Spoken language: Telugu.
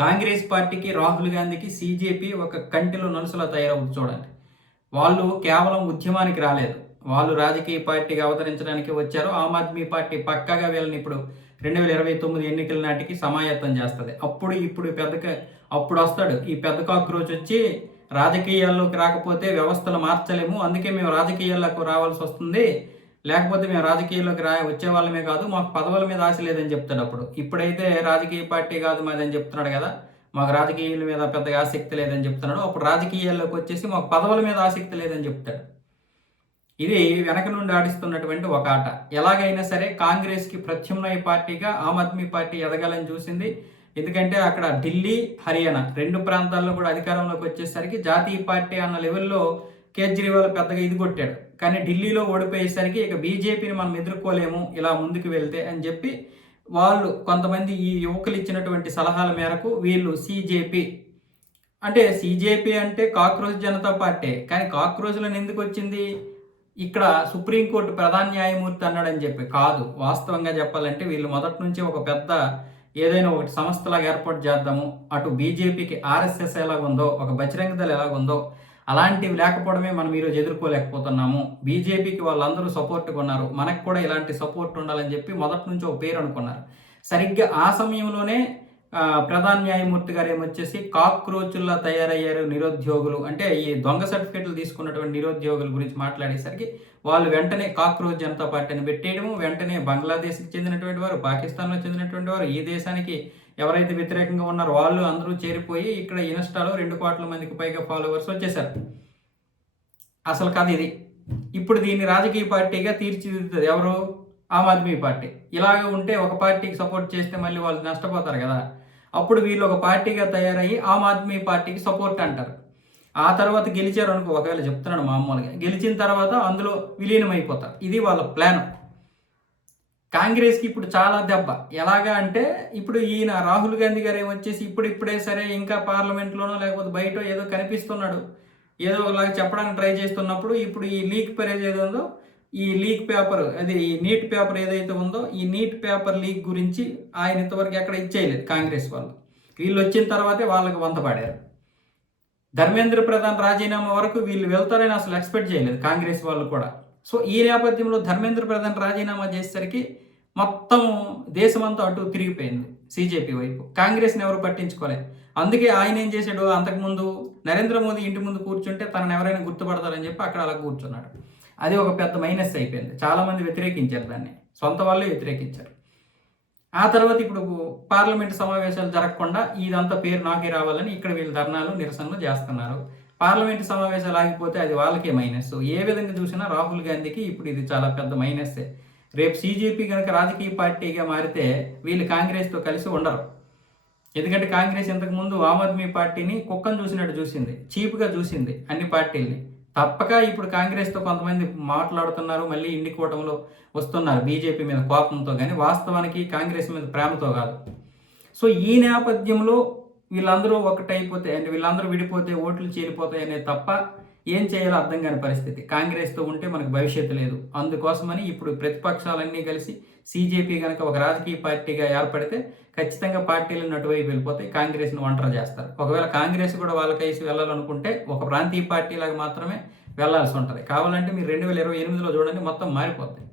కాంగ్రెస్ పార్టీకి, రాహుల్ గాంధీకి సీజేపీ ఒక కంటిలో నలుసులా తయారవుతుంది చూడండి. వాళ్ళు కేవలం ఉద్యమానికి రాలేదు. వాళ్ళు రాజకీయ పార్టీగా అవతరించడానికి వచ్చారు. ఆమ్ ఆద్మీ పార్టీ పక్కాగా వీళ్ళని ఇప్పుడు 2029 ఎన్నికల నాటికి సమాయత్తం చేస్తుంది. అప్పుడు వస్తాడు ఈ పెద్ద కాక్రోచ్ వచ్చి, రాజకీయాల్లోకి రాకపోతే వ్యవస్థలు మార్చలేము, అందుకే మేము రాజకీయాల్లోకి రావాల్సి వస్తుంది, లేకపోతే మేము రాజకీయాల్లోకి వచ్చే వాళ్ళమే కాదు, మాకు పదవుల మీద ఆశ లేదని చెప్తాడు. ఇప్పుడైతే రాజకీయ పార్టీ కాదు మాదని చెప్తున్నాడు కదా, మాకు రాజకీయాల మీద పెద్దగా ఆసక్తి లేదని చెప్తున్నాడు. అప్పుడు రాజకీయాల్లోకి వచ్చేసి మాకు పదవుల మీద ఆసక్తి లేదని చెప్తాడు. ఇది వెనక నుండి ఆడిస్తున్నటువంటి ఒక ఆట. ఎలాగైనా సరే కాంగ్రెస్కి ప్రత్యామ్నాయ పార్టీగా ఆమ్ ఆద్మీ పార్టీ ఎదగాలని చూసింది. ఎందుకంటే అక్కడ ఢిల్లీ, హర్యానా 2 ప్రాంతాల్లో కూడా అధికారంలోకి వచ్చేసరికి జాతీయ పార్టీ అన్న లెవెల్లో కేజ్రీవాల్ పెద్దగా ఇది కొట్టాడు. కానీ ఢిల్లీలో ఓడిపోయేసరికి ఇక బీజేపీని మనం ఎదుర్కోలేము ఇలా ముందుకు వెళ్తే అని చెప్పి వాళ్ళు కొంతమంది ఈ యువకులు ఇచ్చినటువంటి సలహాల మేరకు వీళ్ళు సీజేపీ అంటే కాక్రోచ్ జనతా పార్టీ. కానీ కాక్రోచ్లను ఎందుకు వచ్చింది? ఇక్కడ సుప్రీంకోర్టు ప్రధాన న్యాయమూర్తి అన్నాడని చెప్పి కాదు. వాస్తవంగా చెప్పాలంటే వీళ్ళు మొదటి నుంచి ఒక పెద్ద ఏదైనా ఒకటి సంస్థలాగా ఏర్పాటు చేద్దాము, అటు బీజేపీకి ఆర్ఎస్ఎస్ ఎలాగుందో, ఒక బజరంగ దళ్ ఎలాగుందో అలాంటివి లేకపోవడమే మనం ఈరోజు ఎదుర్కోలేకపోతున్నాము. బీజేపీకి వాళ్ళందరూ సపోర్ట్గా ఉన్నారు, మనకు కూడా ఇలాంటి సపోర్ట్ ఉండాలని చెప్పి మొదటి నుంచి ఒక పేరు అనుకున్నారు. సరిగ్గా ఆ సమయంలోనే ప్రధాన న్యాయమూర్తి గారు ఏమొచ్చేసి కాక్రోచుల్లా తయారయ్యారు నిరుద్యోగులు, అంటే ఈ దొంగ సర్టిఫికెట్లు తీసుకున్నటువంటి నిరుద్యోగుల గురించి మాట్లాడేసరికి వాళ్ళు వెంటనే కాక్రోచ్ జనతా పార్టీని పెట్టేయడము, వెంటనే బంగ్లాదేశ్కి చెందినటువంటి వారు, పాకిస్తాన్లో చెందినటువంటి వారు, ఈ దేశానికి ఎవరైతే వ్యతిరేకంగా ఉన్నారో వాళ్ళు అందరూ చేరిపోయి ఇక్కడ ఇన్స్టాలో 2 కోట్ల మందికి పైగా ఫాలోవర్స్ వచ్చేసారు. అసలు కథ ఇది. ఇప్పుడు దీన్ని రాజకీయ పార్టీగా తీర్చిదిద్దుతుంది ఎవరు? ఆమ్ ఆద్మీ పార్టీ. ఇలాగ ఉంటే ఒక పార్టీకి సపోర్ట్ చేస్తే మళ్ళీ వాళ్ళు నష్టపోతారు కదా. అప్పుడు వీళ్ళు ఒక పార్టీగా తయారయ్యి ఆమ్ ఆద్మీ పార్టీకి సపోర్ట్ అంటారు. ఆ తర్వాత గెలిచారు అనుకో, ఒకవేళ చెప్తున్నాడు మామూలుగా, గెలిచిన తర్వాత అందులో విలీనం అయిపోతారు. ఇది వాళ్ళ ప్లాన్. కాంగ్రెస్కి ఇప్పుడు చాలా దెబ్బ. ఎలాగా అంటే ఇప్పుడు ఈయన రాహుల్ గాంధీ గారు ఏమొచ్చేసి ఇప్పుడే సరే ఇంకా పార్లమెంట్లోనో లేకపోతే బయట ఏదో కనిపిస్తున్నాడు, ఏదో ఒకలాగా చెప్పడానికి ట్రై చేస్తున్నప్పుడు ఇప్పుడు ఈ లీక్ పేరేజ్ ఏదో ఉందో, ఈ లీక్ పేపర్, అది ఈ నీట్ పేపర్ ఏదైతే ఉందో, ఈ నీట్ పేపర్ లీక్ గురించి ఆయన ఇంతవరకు ఎక్కడ ఇచ్చేయలేదు కాంగ్రెస్ వాళ్ళు. వీళ్ళు వచ్చిన తర్వాతే వాళ్ళకి వంతపాడారు. ధర్మేంద్ర ప్రధాన్ రాజీనామా వరకు వీళ్ళు వెళ్తారని అసలు ఎక్స్పెక్ట్ చేయలేదు కాంగ్రెస్ వాళ్ళు కూడా. సో ఈ నేపథ్యంలో ధర్మేంద్ర ప్రధాన్ రాజీనామా చేసేసరికి మొత్తం దేశమంతా అటు తిరిగిపోయింది సీజేపీ వైపు. కాంగ్రెస్ని ఎవరు పట్టించుకోలేదు. అందుకే ఆయన ఏం చేశాడు, అంతకుముందు నరేంద్ర మోదీ ఇంటి ముందు కూర్చుంటే తనను ఎవరైనా గుర్తుపడతారని చెప్పి అక్కడ అలా కూర్చున్నాడు. అది ఒక పెద్ద మైనస్ అయిపోయింది. చాలామంది వ్యతిరేకించారు దాన్ని, సొంత వాళ్ళే వ్యతిరేకించారు. ఆ తర్వాత ఇప్పుడు పార్లమెంటు సమావేశాలు జరగకుండా ఇదంతా పేరు నాకే రావాలని ఇక్కడ వీళ్ళు ధర్నాలు, నిరసనలు చేస్తున్నారు. పార్లమెంటు సమావేశాలు ఆగిపోతే అది వాళ్ళకే మైనస్. ఏ విధంగా చూసినా రాహుల్ గాంధీకి ఇప్పుడు ఇది చాలా పెద్ద మైనస్సే. రేపు సీజేపీ కనుక రాజకీయ పార్టీగా మారితే వీళ్ళు కాంగ్రెస్తో కలిసి ఉండరు. ఎందుకంటే కాంగ్రెస్ ఇంతకుముందు ఆమ్ ఆద్మీ పార్టీని కుక్కను చూసినట్టు చూసింది, చీప్గా చూసింది అన్ని పార్టీల్ని. తప్పక ఇప్పుడు కాంగ్రెస్తో కొంతమంది మాట్లాడుతున్నారు, మళ్ళీ ఇండి కూటమిలో వస్తున్నారు బీజేపీ మీద కోపంతో, కానీ వాస్తవానికి కాంగ్రెస్ మీద ప్రేమతో కాదు. సో ఈ నేపథ్యంలో వీళ్ళందరూ ఒకటైపోతే, అంటే వీళ్ళందరూ విడిపోతే ఓట్లు చేరిపోతాయి అనేది తప్ప ఏం చేయాలో అర్థం కాని పరిస్థితి. కాంగ్రెస్తో ఉంటే మనకు భవిష్యత్తు లేదు. అందుకోసమని ఇప్పుడు ప్రతిపక్షాలన్నీ కలిసి సీజేపీ కనుక ఒక రాజకీయ పార్టీగా ఏర్పడితే ఖచ్చితంగా పార్టీలను అటువైపు వెళ్ళిపోతాయి, కాంగ్రెస్ను ఒంటరి చేస్తారు. ఒకవేళ కాంగ్రెస్ కూడా వాళ్ళకేసి వెళ్ళాలనుకుంటే ఒక ప్రాంతీయ పార్టీలాగా మాత్రమే వెళ్లాల్సి ఉంటుంది. కావాలంటే మీరు 2028లో చూడండి, మొత్తం మారిపోతాయి.